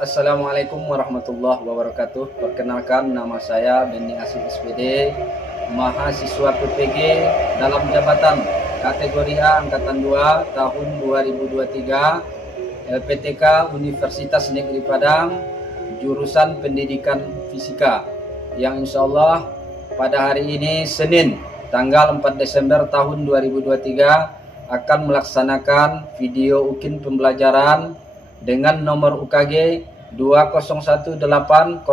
Assalamualaikum warahmatullahi wabarakatuh. Perkenalkan, nama saya Bening Asif SPD, mahasiswa PPG dalam jabatan kategori A Angkatan 2 tahun 2023, LPTK Universitas Negeri Padang, jurusan Pendidikan Fisika, yang insya Allah pada hari ini Senin tanggal 4 Desember tahun 2023 akan melaksanakan video UKIN pembelajaran dengan nomor UKG 201800100845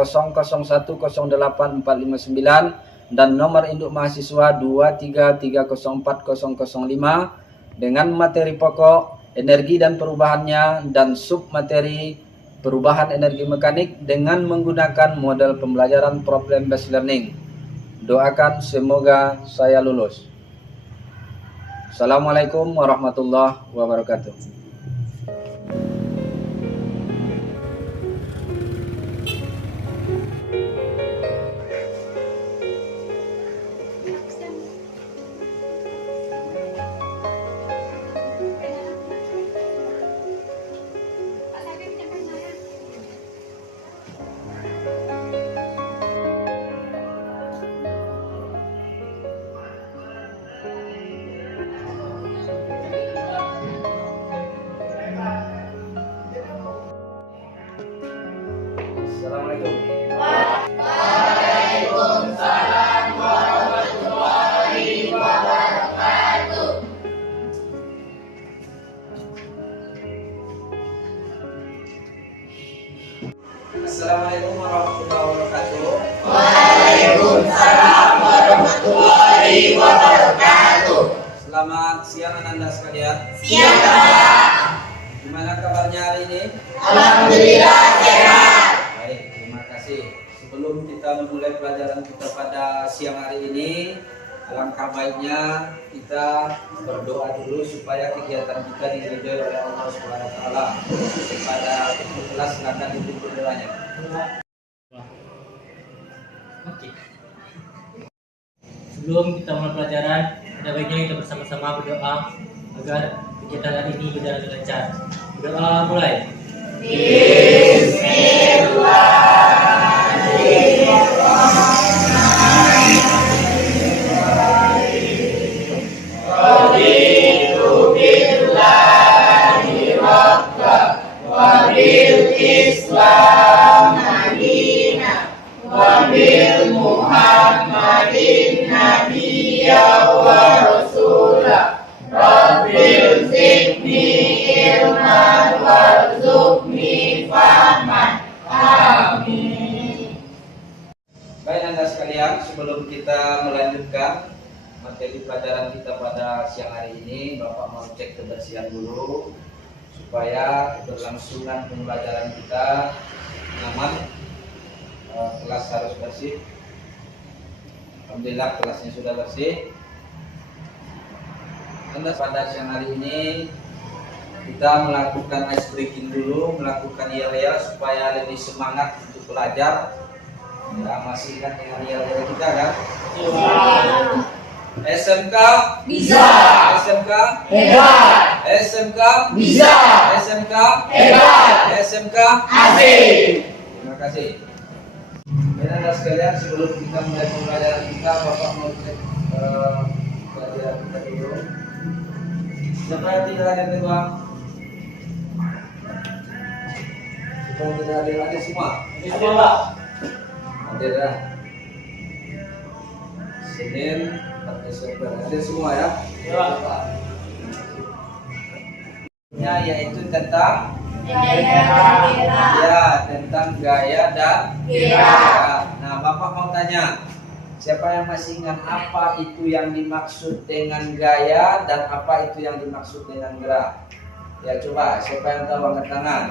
dan nomor induk mahasiswa 233040005 dengan materi pokok energi dan perubahannya dan sub materi perubahan energi mekanik dengan menggunakan model pembelajaran problem based learning. Doakan semoga saya lulus. Assalamualaikum warahmatullahi wabarakatuh. Assalamualaikum. Waalaikumsalam warahmatullahi wabarakatuh. Assalamualaikum warahmatullahi wabarakatuh. Waalaikumsalam warahmatullahi wabarakatuh. Selamat siang Anda sekalian. Siang, Pak. Gimana kabarnya hari ini? Alhamdulillah sehat. Baik, terima kasih. Sebelum kita memulai pelajaran kita pada siang hari ini, alangkah baiknya kita berdoa dulu supaya kegiatan kita diridhoi oleh Allah Subhanahu wa taala. Kepada kelas silakan dipimpin doanya. Oke. Sebelum kita mulai pelajaran, ada baiknya kita bersama-sama berdoa agar kegiatan hari ini berjalan dengan lancar. Berdoa mulai. Raditu billahi rabba wa bil Islam madina wa bil Muhammadin nabiyya wa rasula. Rabbil zidni ilman warzuqni fahman. Amin. Baik Anda sekalian, sebelum kita melanjutkan materi pelajaran kita pada siang hari ini, Bapak mau cek kebersihan dulu supaya keberlangsungan pembelajaran kita nyaman. Kelas harus bersih. Alhamdulillah kelasnya sudah bersih. Anda pada siang hari ini kita melakukan ice breaking dulu, melakukan yel-yel supaya lebih semangat untuk belajar. Ya, masih ingat dengan yel-yel kita kan? SMK Bisa. SMK Hebat. SMK Bisa. SMK Hebat. SMK Asik. Terima kasih. Dan Anda sekalian, sebelum kita mulai pembelajaran kita, Bapak mau cek pelajaran kita dulu. Siapa yang tidak hadir kedua? Siapa yang tidak hadir? Hadir semua? Ada Pak. Hadir ya. Senin 4 Desember. Hadir semua ya? Ya. Yaitu tentang Gaya tentang gaya dan gerak. Nah, Bapak mau tanya, siapa yang masih ingat apa itu yang dimaksud dengan gaya dan apa itu yang dimaksud dengan gerak? Ya coba, siapa yang tahu angkat tangan?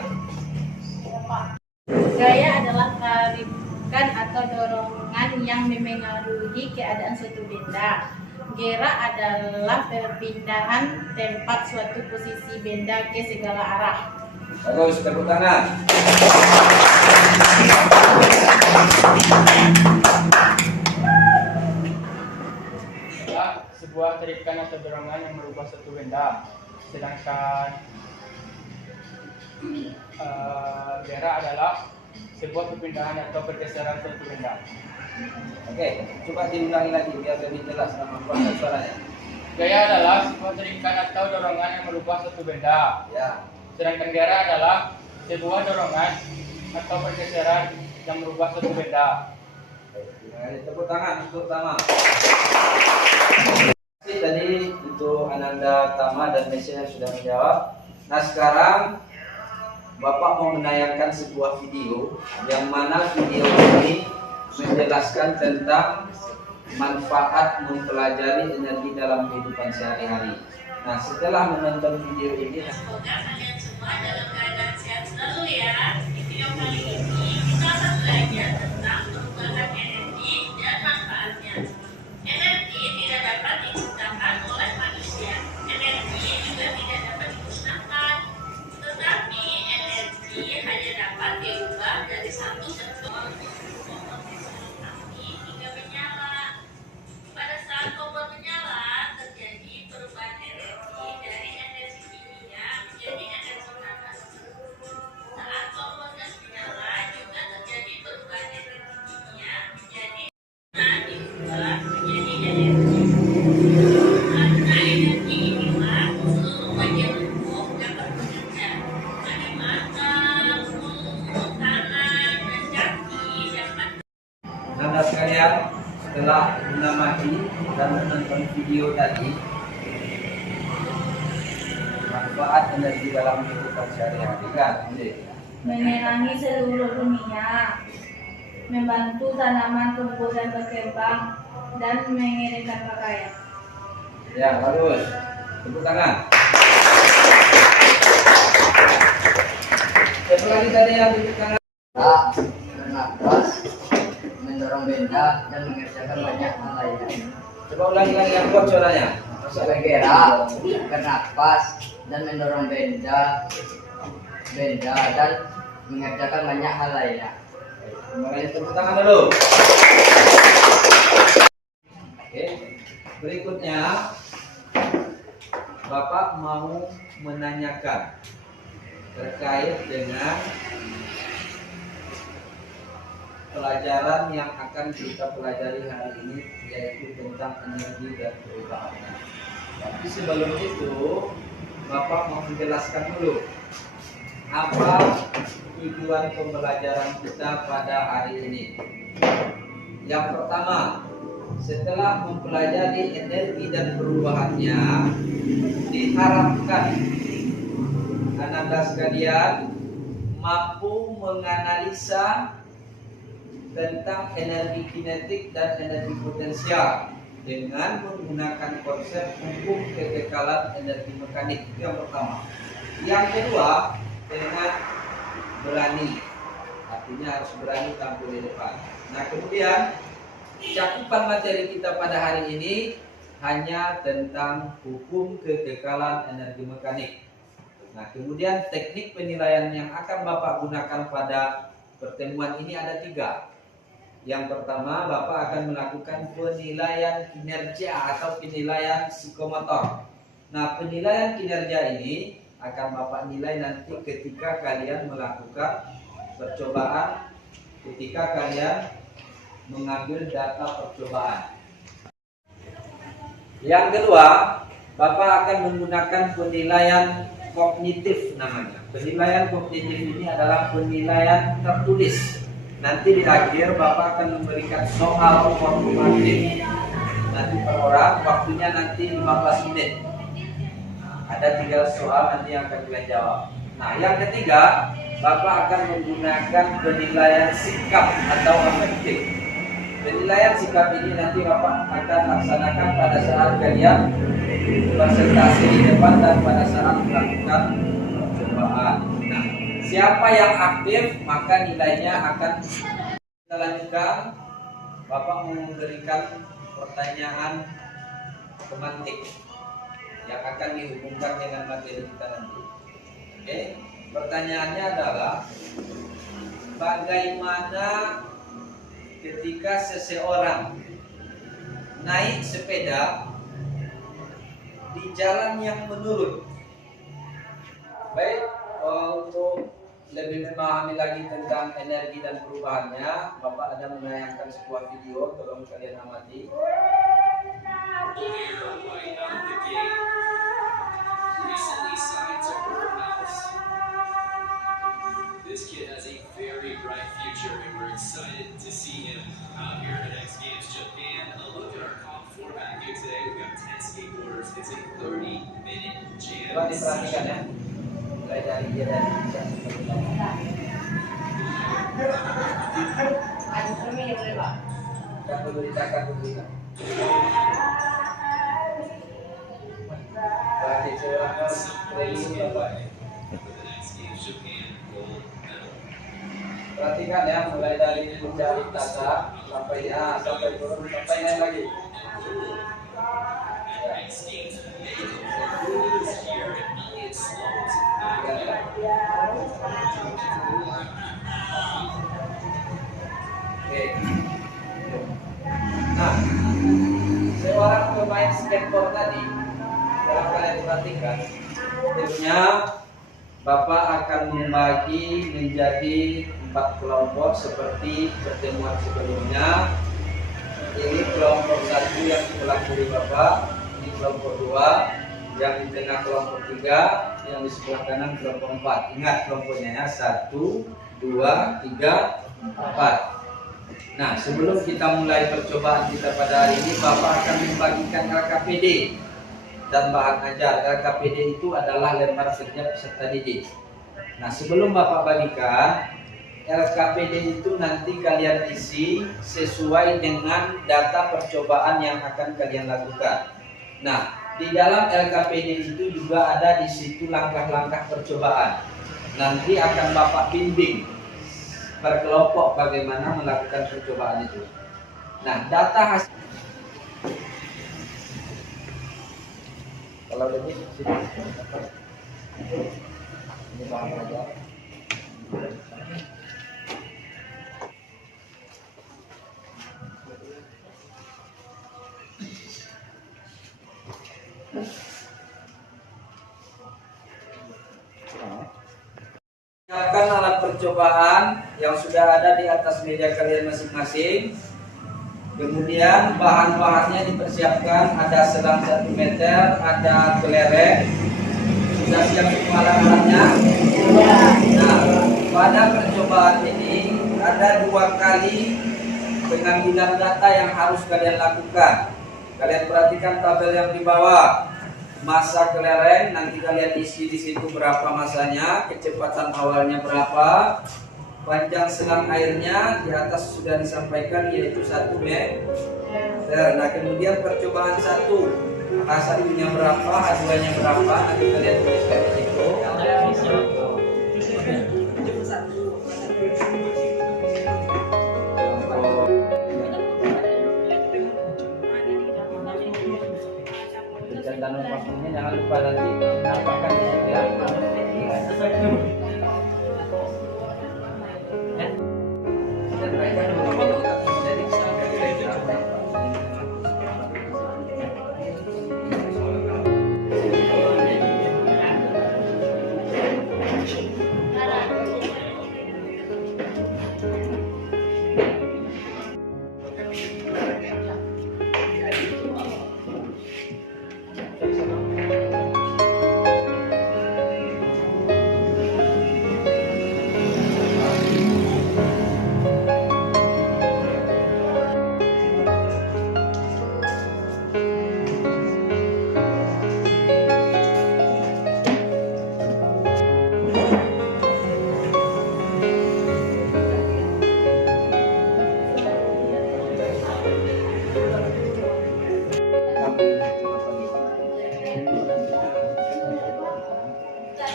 Gaya adalah tarikan atau dorongan yang memengaruhi keadaan suatu benda. Gerak adalah perpindahan tempat suatu posisi benda ke segala arah. Bagus, tepuk tangan. Sebuah tarikan atau dorongan yang merubah suatu benda, sedangkan Gera adalah sebuah perpindahan atau pergeseran suatu benda. Oke, coba diulangi lagi biar lebih jelas sama kuasa suaranya. Gaya adalah sebuah terikan atau dorongan yang merubah suatu benda. Ya. Sedangkan gera adalah sebuah dorongan atau pergeseran yang merubah suatu benda. Terima kasih. Tepuk tangan untuk Tama. Tadi untuk Ananda, Tama dan Mesya yang sudah menjawab. Nah sekarang Bapak mau menayangkan sebuah video yang mana video ini menjelaskan tentang manfaat mempelajari energi dalam kehidupan sehari-hari. Nah setelah menonton video ini, Semoga kalian semua dalam keadaan sehat selalu ya. Di video kali ini kita akan belajar tentang perubahan energi dan manfaatnya. Energi tidak dapat diciptakan oleh manusia. Energi juga tidak dapat dimusnahkan. Tetapi energi hanya dapat diubah dari satu bentuk api hingga menyala. Pada saat kompor menyala, terjadi perubahan energi dari energi kimia menjadi energi panas. Saat kompor gas menyala, juga terjadi perubahan energi kimia menjadi diubah menjadi energi. Karena energi inilah seluruh bagian tubuh dapat bekerja. Dari mata, mulut, tangan, dan kaki dapat. Anda sekalian setelah mengamati dan menonton video tadi, manfaat energi dalam kehidupan sehari-hari kan? Menerangi seluruh dunia, membantu tanaman tumbuh dan berkembang, dan mengirimkan pakaian. Ya, bagus. Tepuk tangan. Siapa lagi tadi yang tepuk tangan? Bernafas, mendorong benda dan mengerjakan banyak hal lainnya. Coba ulangi lagi yang kuat suaranya. Gera, bernafas dan mendorong benda dan mengerjakan banyak hal lainnya. Terima kasih, tepuk tangan dulu. Oke, berikutnya Bapak mau menanyakan terkait dengan pelajaran yang akan kita pelajari hari ini, yaitu tentang energi dan perubahannya. Tapi sebelum itu, Bapak mau menjelaskan dulu apa tujuan pembelajaran kita pada hari ini. Yang pertama, setelah mempelajari energi dan perubahannya, diharapkan Ananda sekalian mampu menganalisa tentang energi kinetik dan energi potensial dengan menggunakan konsep hukum kekekalan energi mekanik. Yang pertama. Yang kedua, dengan berani, artinya harus berani tampil di depan. Nah kemudian cakupan materi kita pada hari ini hanya tentang hukum kekekalan energi mekanik. Nah kemudian teknik penilaian yang akan Bapak gunakan pada pertemuan ini ada 3. Yang pertama, Bapak akan melakukan penilaian kinerja atau penilaian psikomotor. Nah penilaian kinerja ini akan Bapak nilai nanti ketika kalian melakukan percobaan, ketika kalian mengambil data percobaan. Yang kedua, Bapak akan menggunakan penilaian kognitif namanya. Penilaian kognitif ini adalah penilaian tertulis. Nanti di akhir Bapak akan memberikan soal formatif. Nanti per orang, waktunya nanti 15 menit. Ada 3 soal nanti yang akan kalian jawab. Nah, yang ketiga, Bapak akan menggunakan penilaian sikap atau afektif. Penilaian sikap ini nanti Bapak akan laksanakan pada saat kalian presentasi di depan dan pada saat melakukan percobaan. Nah, siapa yang aktif maka nilainya akan kita lanjutkan. Bapak memberikan pertanyaan pemantik yang akan dihubungkan dengan materi kita nanti. Oke, pertanyaannya adalah bagaimana ketika seseorang naik sepeda di jalan yang menurun. Baik, untuk lebih memahami lagi tentang energi dan perubahannya, Bapak ada menayangkan sebuah video, tolong kalian amati. Recently signed to her house. This kid has a very bright future, and we're excited to see him out here at X Games Japan. A look at our comp format here today. We've got 10 skateboarders. It's a 30-minute jam Coba diperhatikan session. ya, mulai dari dia dari yang perlu ditakan dulu. Berarti seorang training Bapak. With an X Games Japan gold medal. Perhatikan ya, mulai dari mencari tata sampai turun sampai naik lagi. X Games Mexico is here, and Elliot Sloan is Oke. Nah, seorang pemain skateboard tadi, kalau kalian perhatikan, timnya Bapak akan membagi menjadi 4 kelompok seperti pertemuan sebelumnya. Ini kelompok 1 yang sebelah kiri Bapak, ini kelompok 2, yang di tengah kelompok 3, yang di sebelah kanan kelompok 4. Ingat kelompoknya ya, 1, 2, 3, 4. Nah, sebelum kita mulai percobaan kita pada hari ini, Bapak akan membagikan LKPD dan bahan ajar. LKPD itu adalah lempar kerja peserta didik. Nah, sebelum Bapak bagikan, LKPD itu nanti kalian isi sesuai dengan data percobaan yang akan kalian lakukan. Nah, di dalam LKPD itu juga ada di situ langkah-langkah percobaan. Nanti akan Bapak bimbing per kelompok bagaimana melakukan percobaan itu. Nah, data hasil kalau lebih sini. Ini bahan aja. Siapkan alat percobaan yang sudah ada di atas meja kalian masing-masing. Kemudian bahan-bahannya dipersiapkan, ada selang 1 meter, ada kelereng. Sudah siap semua alat-alatnya? Nah, pada percobaan ini ada 2 kali pengambilan data yang harus kalian lakukan. Kalian perhatikan tabel yang di bawah. Masa kelereng nanti kalian isi di situ berapa masanya, kecepatan awalnya berapa, panjang selang airnya di atas sudah disampaikan yaitu 1 meter. Nah, kemudian percobaan 1 H1-nya berapa, H2-nya berapa, nanti kalian tuliskan di situ. Dan waktunya jangan lupa nanti nampakkan di situ ya.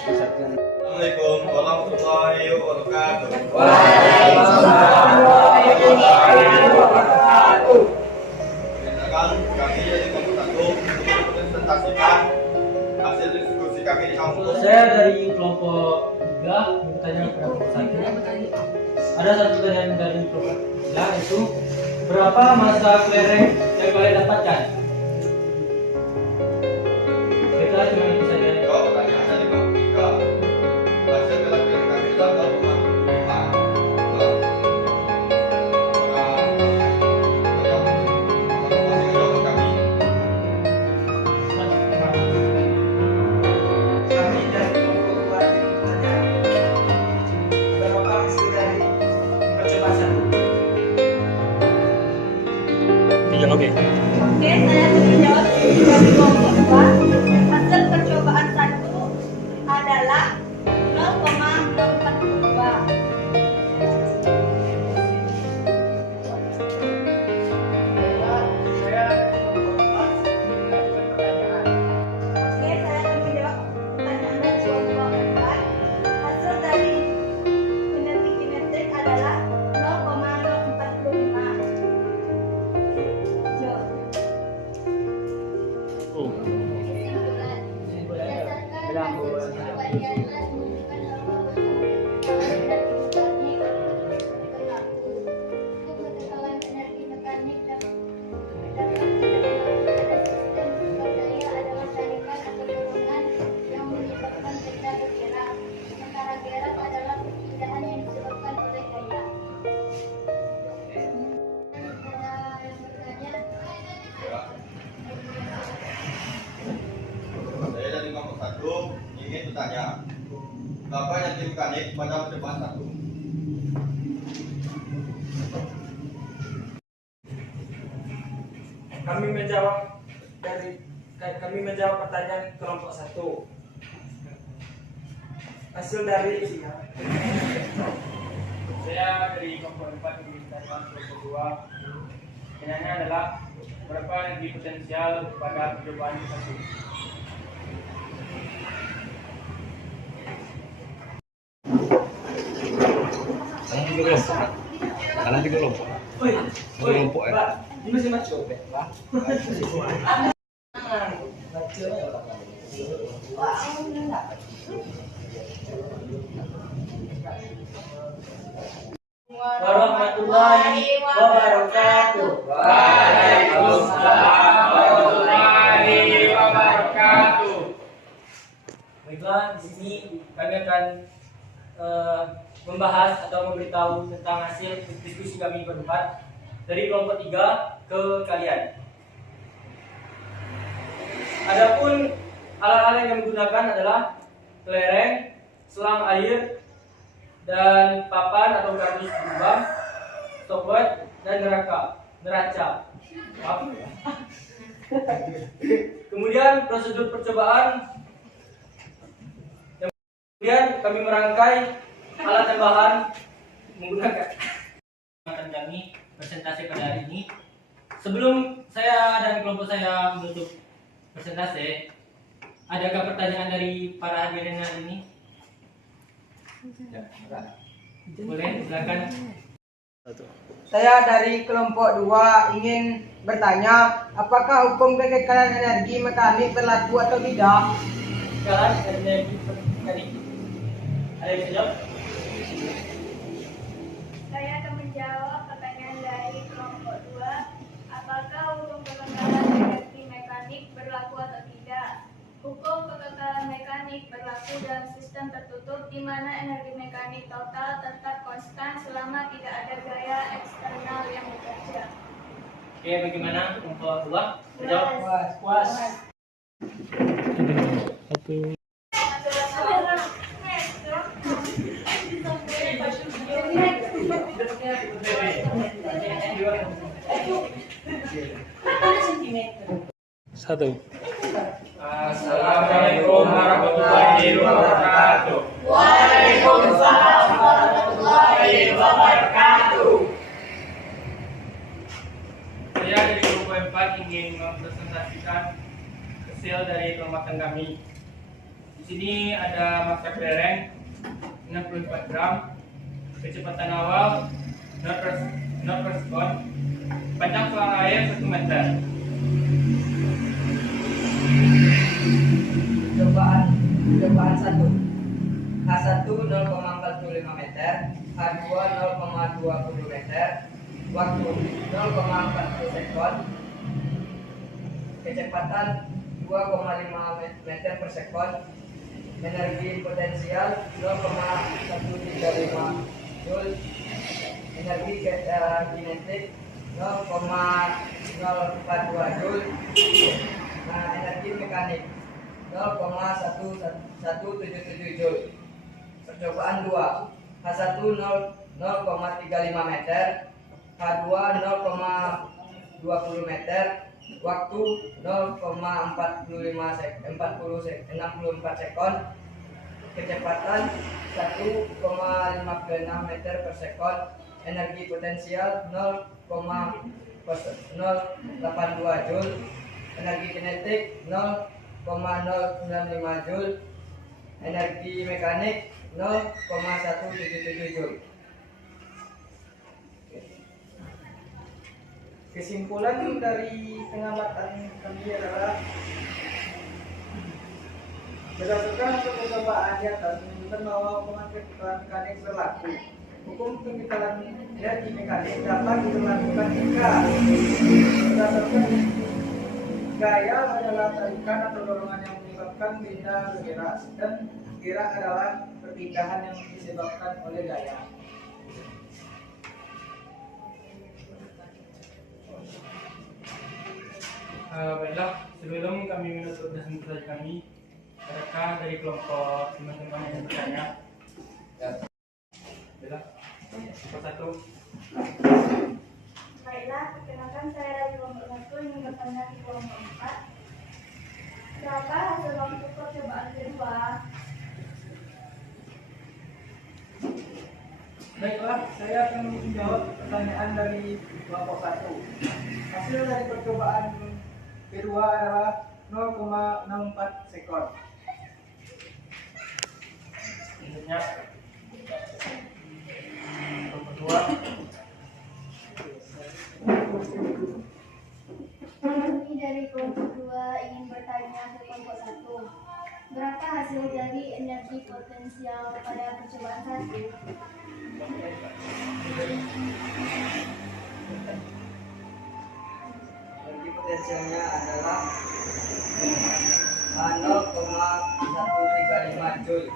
Assalamualaikum warahmatullahi wabarakatuh. Perkenalkan, kami dari kelompok 1 untuk mempresentasikan hasil diskusi kami di kampus. Saya dari kelompok 3 bertanya kepada kelompok 1. Ada satu pertanyaan dari kelompok 3, yaitu berapa masa kelereng yang kalian dapatkan? Kita cuma itu saja. Jawab pertanyaan dari kelompok 3. Hasil penelitian kami adalah Oke. Oke, saya akan menjawab dari kelompok 2. Hasil percobaan 1 adalah 0,042. Oke, saya akan menjawab pertanyaan dari kelompok 4. Hasil dari energi kinetik adalah 0,045 joule. Saya dari kelompok 1 ingin bertanya, Bapak energi mekanik pada percobaan 1. Kami menjawab pertanyaan kelompok 1. Hasil dari Saya dari kelompok 4 dimintakan kelompok 2. Pertanyaannya adalah berapa energi potensial pada percobaan 1? Kanan juga kelompok. Kelompok ya. Ini masih maco, Pak. Warahmatullahi wabarakatuh. Waalaikumsalam warahmatullahi wabarakatuh. Baiklah, di sini kami akan membahas atau memberitahu tentang hasil diskusi kami berempat dari kelompok 3 ke kalian. Adapun alat-alat yang digunakan adalah kelereng, selang air, dan papan atau kardus berlubang, stopwatch, dan neraca. Kemudian prosedur percobaan. Kemudian kami merangkai alat dan bahan menggunakan kami presentasi pada hari ini. Sebelum saya dan kelompok saya menutup presentasi, adakah pertanyaan dari para hadirin hari ini? Boleh, silakan. Saya dari kelompok 2 ingin bertanya, apakah hukum kekekalan energi mekanik berlaku atau tidak? Kekekalan energi mekanik. Ada yang jawab? Saya akan menjawab pertanyaan dari kelompok 2. Apakah hukum kekekalan energi mekanik berlaku atau tidak? Hukum kekekalan mekanik berlaku dalam sistem tertutup di mana energi mekanik total tetap konstan selama tidak ada gaya eksternal yang bekerja. Oke, bagaimana kelompok 2? Jawab. Puas. Satu. Assalamualaikum warahmatullahi wabarakatuh. Waalaikumsalam warahmatullahi wabarakatuh. Saya dari kelompok 4 ingin mempresentasikan hasil dari kelompok kami. Di sini ada massa kelereng 64 gram, kecepatan awal 0 per sekon, panjang selang air 1 meter. Percobaan 1. H1 0,45 meter, H2 0,20 meter, waktu 0,40 sekon, kecepatan 2,5 meter per sekon, energi potensial 0,135 joule, energi kinetik 0,042 joule, energi mekanik 0,1177 joule. Percobaan 2. H1 0,35 meter, H2 0,20 20 meter, waktu 0,64 sekon, kecepatan 1,56 meter per sekon, energi potensial 0,082 joule, energi kinetik 0,095 joule, energi mekanik 0,177 joule. Kesimpulan dari pengamatan kami adalah berdasarkan percobaan di atas menunjukkan bahwa hukuman kekekalan mekanik berlaku. Hukum kekekalan energi mekanik dapat diberlakukan jika berdasarkan gaya adalah tarikan atau dorongan yang menyebabkan benda bergerak, dan gerak adalah perpindahan yang disebabkan oleh gaya. Baiklah, sebelum kami menutup presentasi kami, adakah dari kelompok teman-teman yang bertanya? Baiklah, satu. Baiklah, perkenalkan saya dari kelompok 1 ingin bertanya di kelompok 4. Berapa hasil waktu percobaan kedua? Baiklah, saya akan menjawab pertanyaan dari kelompok 1. Hasil dari percobaan kedua adalah 0,64 sekon. Selanjutnya, kelompok 2. Kami dari kelompok 2 ingin bertanya ke kelompok 1. Berapa hasil dari energi potensial pada percobaan 1? Energi potensialnya adalah 0,135 joule.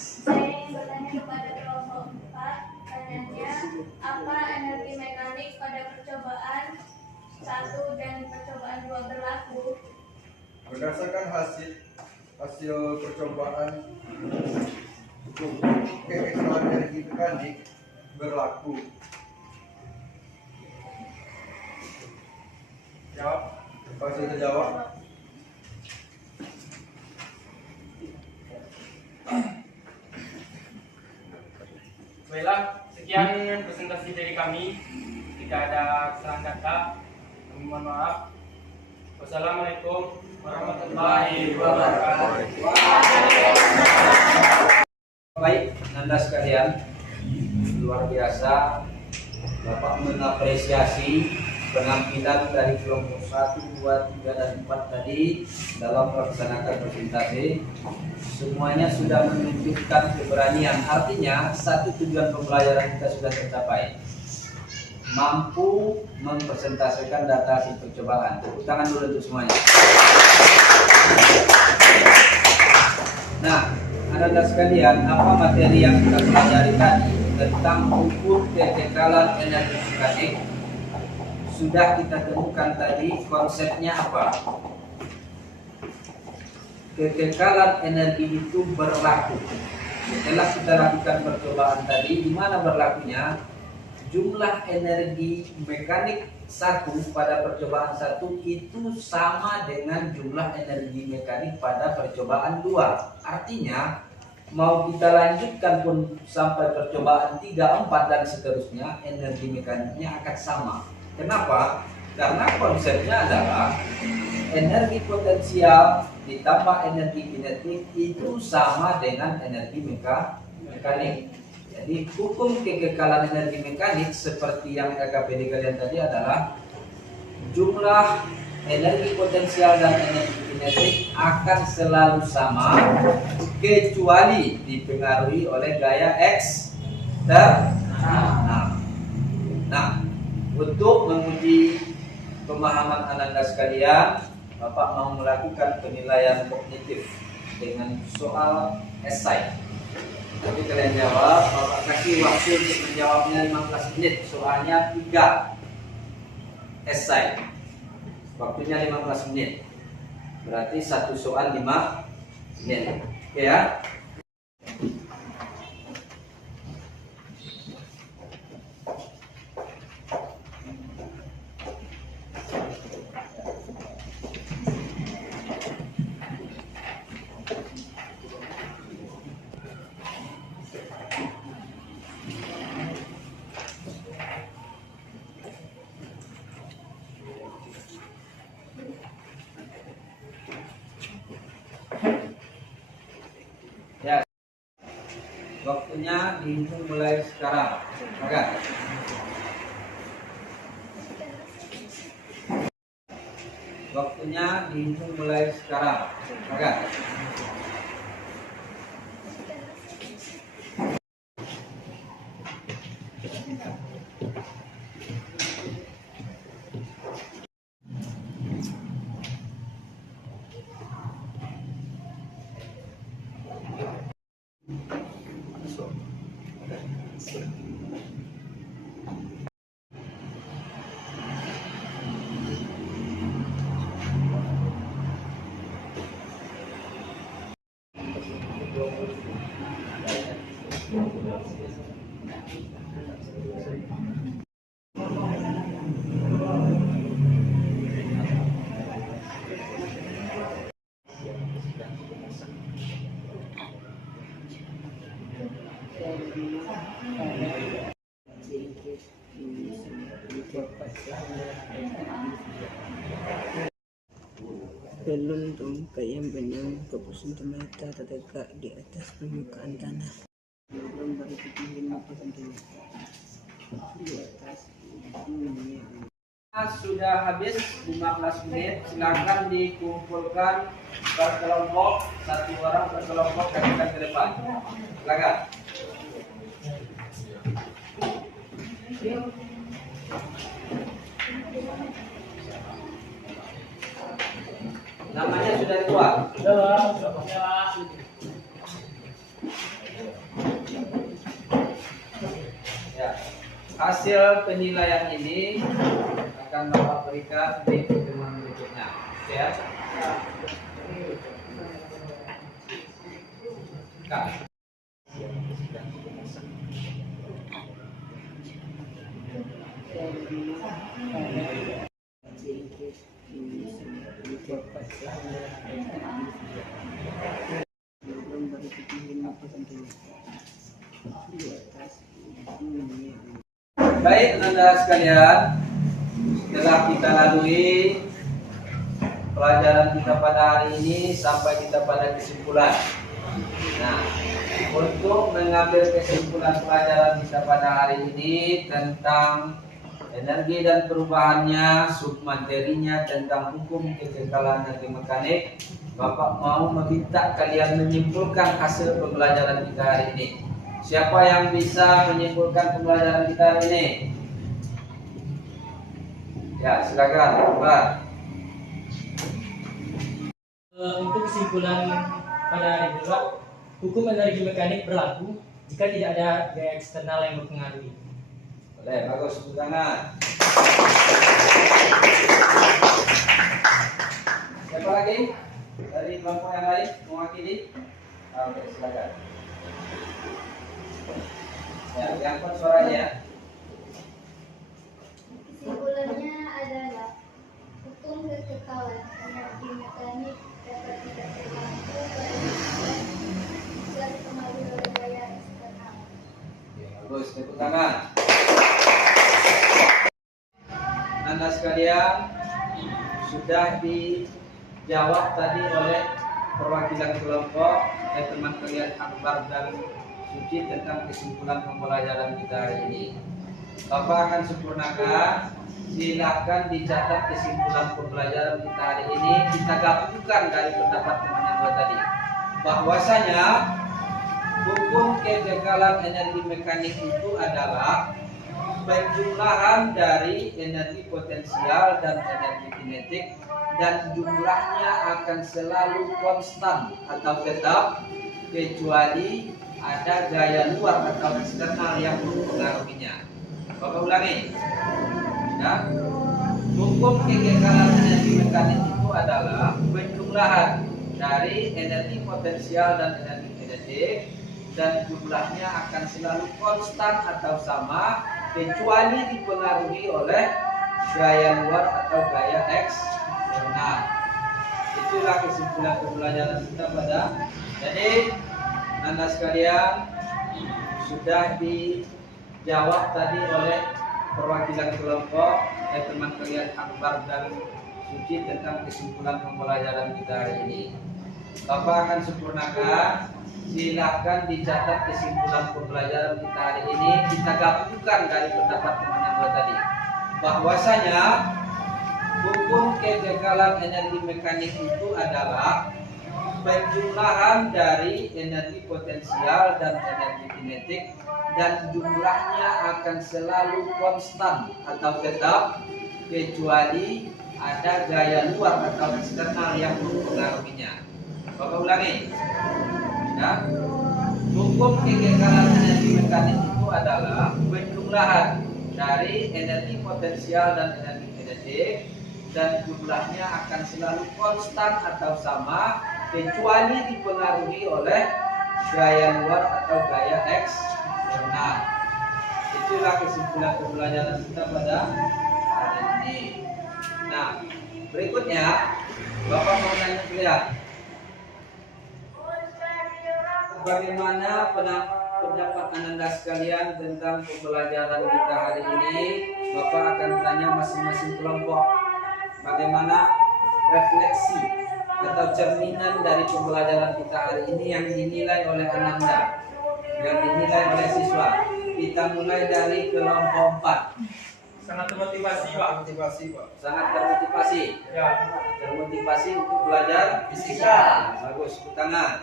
Saya ingin bertanya kepada kelompok 4. Pertanyaannya, apa energi mekanik pada percobaan 1 dan percobaan 2 berlaku? Berdasarkan hasil percobaan, hukum kekekalan energi mekanik berlaku. Jawab. Apa sudah jawab? Baiklah, sekian presentasi dari kami. Jika ada kesalahan kata, kami mohon maaf. Wassalamualaikum warahmatullahi wabarakatuh. Baik, Anda sekalian, luar biasa Bapak mengapresiasi penampilan dari kelompok 1, 2, 3, dan 4 tadi dalam melaksanakan presentasi. Semuanya sudah menunjukkan keberanian, artinya satu tujuan pembelajaran kita sudah tercapai, mampu mempresentasikan data hasil percobaan. Tepuk tangan dulu untuk semuanya. Nah, anak-anak sekalian, apa materi yang kita pelajari tadi tentang ukur kekekalan energi mekanik? Sudah kita temukan tadi konsepnya apa? Kekekalan energi itu berlaku. Setelah kita lakukan percobaan tadi, di mana berlakunya? Jumlah energi mekanik 1 pada percobaan 1 itu sama dengan jumlah energi mekanik pada percobaan 2. Artinya, mau kita lanjutkan pun sampai percobaan 3, 4, dan seterusnya, energi mekaniknya akan sama. Kenapa? Karena konsepnya adalah energi potensial ditambah energi kinetik itu sama dengan energi mekanik. Jadi hukum kekekalan energi mekanik seperti yang LKPD kalian tadi adalah jumlah energi potensial dan energi kinetik akan selalu sama kecuali dipengaruhi oleh gaya eksternal. Nah, untuk menguji pemahaman Anda sekalian, Bapak mau melakukan penilaian kognitif dengan soal esai. Nanti kalian jawab, Bapak kasih waktu untuk menjawabnya 15 menit. Soalnya 3 esai. Waktunya 15 menit. Berarti satu soal 5 menit. Oke ya. Ya, waktunya dihitung mulai sekarang. Maka waktunya dihitung mulai sekarang. Maka Belum tongkat yang panjang 20 cm tertegak di atas permukaan tanah. Belum baru ketinggian 50 cm di atas bumi. sudah habis 15 menit. Silakan dikumpulkan per kelompok, satu orang per kelompok kakikan ke depan. Silakan. Namanya sudah keluar. Ya. Hasil penilaian ini akan Bapak berikan di pertemuan berikutnya. Ya. Kak. Baik, Anda sekalian, setelah kita lalui pelajaran kita pada hari ini sampai kita pada kesimpulan. Nah, untuk mengambil kesimpulan pelajaran kita pada hari ini tentang energi dan perubahannya, submaterinya, tentang hukum kekekalan energi mekanik, Bapak mau meminta kalian menyimpulkan hasil pembelajaran kita hari ini. Siapa yang bisa menyimpulkan pembelajaran kita hari ini? Ya, silakan, Pak. Untuk kesimpulan pada hari ini, Pak, hukum energi mekanik berlaku jika tidak ada gaya eksternal yang mempengaruhi. Boleh, bagus, tepuk tangan. Siapa lagi? Dari kelompok yang lain mewakili? Oke, silakan. Ya, yang kuat suaranya. Kesimpulannya adalah hukum kekekalan energi mekanik dapat tidak terganggu dan pengaruh oleh gaya eksternal. Bagus, tepuk tangan. Anda sekalian, sudah dijawab tadi oleh perwakilan kelompok teman kalian Akbar dan Suci tentang kesimpulan pembelajaran kita hari ini. Bapak akan sempurnakan. Silakan dicatat kesimpulan pembelajaran kita hari ini. Kita gabungkan dari pendapat teman yang dua tadi. Bahwasanya hukum kekekalan energi mekanik itu adalah penjumlahan dari energi potensial dan energi kinetik, dan jumlahnya akan selalu konstan atau tetap kecuali ada gaya luar atau eksternal yang mempengaruhinya. Bapak ulangi. Ya. Hukum kekekalan energi mekanik itu adalah penjumlahan dari energi potensial dan energi kinetik, dan jumlahnya akan selalu konstan atau sama kecuali dipengaruhi oleh gaya luar atau gaya eksternal. Itulah kesimpulan pembelajaran kita pada. Jadi Anda sekalian sudah dijawab tadi oleh perwakilan kelompok teman kalian Akbar dan Suci tentang kesimpulan pembelajaran kita hari ini. Bapak akan sempurnakan. Silakan dicatat kesimpulan pembelajaran kita hari ini. Kita gabungkan dari pendapat teman yang dua tadi, bahwasanya hukum kegagalan energi mekanik itu adalah penjumlahan dari energi potensial dan energi kinetik, dan jumlahnya akan selalu konstan atau tetap kecuali ada gaya luar atau eksternal yang mempengaruhinya. Bapak ulangi. Ya. Hukum kegagalan energi mekanik itu adalah penjumlahan dari energi potensial dan energi kinetik, dan jumlahnya akan selalu konstan atau sama kecuali dipengaruhi oleh gaya luar atau gaya eksternal. Itulah kesimpulan pembelajaran kita pada hari ini. Nah, berikutnya Bapak mau nanya kalian, bagaimana pendapat Anda sekalian tentang pembelajaran kita hari ini? Bapak akan tanya masing-masing kelompok bagaimana refleksi atau cerminan dari pembelajaran kita hari ini yang dinilai oleh Ananda, yang dinilai oleh siswa. Kita mulai dari kelompok 4. Sangat termotivasi, Pak. Sangat termotivasi. Ya. Termotivasi untuk belajar fisika. Bagus, tepuk tangan.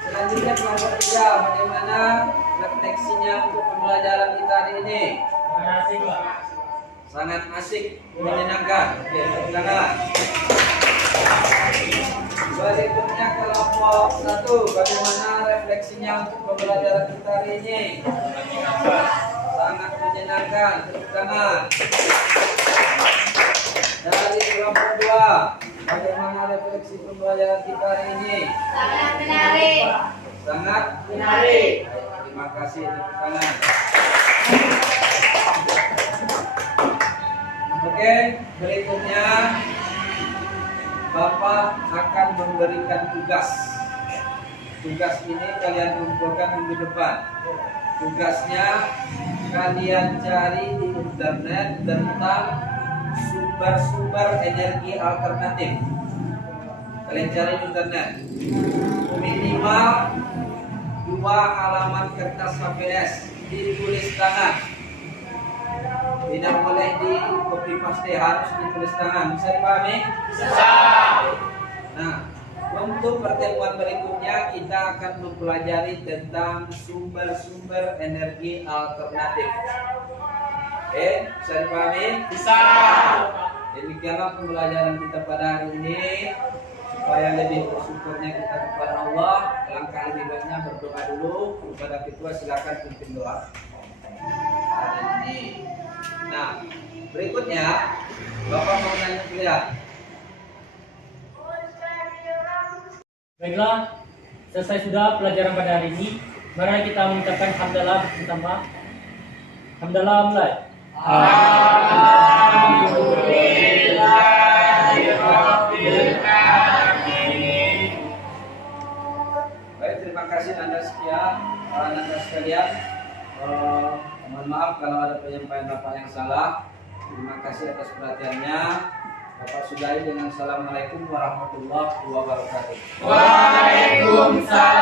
Selanjutnya kelompok 3, bagaimana refleksinya untuk pembelajaran kita hari ini? Sangat asik, menyenangkan. Oke, tepuk tangan. Berikutnya kelompok 1, bagaimana refleksinya untuk pembelajaran kita hari ini? Sangat menyenangkan, tepuk tangan. Dari kelompok 2, bagaimana refleksi pembelajaran kita hari ini? Sangat menarik. Sangat menarik. Terima kasih, tepuk tangan. Oke, berikutnya Bapak akan memberikan tugas. Tugas ini kalian kumpulkan minggu depan. Tugasnya kalian cari di internet tentang sumber-sumber energi alternatif. Kalian cari di internet. Minimal 2 halaman kertas HVS ditulis tangan. Tidak boleh di copy paste, harus ditulis tangan. Bisa dipahami? Bisa. Nah, untuk pertemuan berikutnya kita akan mempelajari tentang sumber-sumber energi alternatif. Oke, bisa dipahami? Bisa. Demikianlah pembelajaran kita pada hari ini. Supaya lebih bersyukurnya kita kepada Allah, langkah lebih baiknya berdoa dulu. Kepada ketua silakan pimpin doa hari ini. Nah, berikutnya Bapak mau nanya kalian. Baiklah, selesai sudah pelajaran pada hari ini. Mari kita mengucapkan hamdalah bersama. Hamdalah mulai. Baik, terima kasih Anda sekian, Anda sekalian. Mohon maaf kalau ada penyampaian Bapak yang salah. Terima kasih atas perhatiannya. Bapak sudahi dengan Assalamualaikum warahmatullahi wabarakatuh. Waalaikumsalam.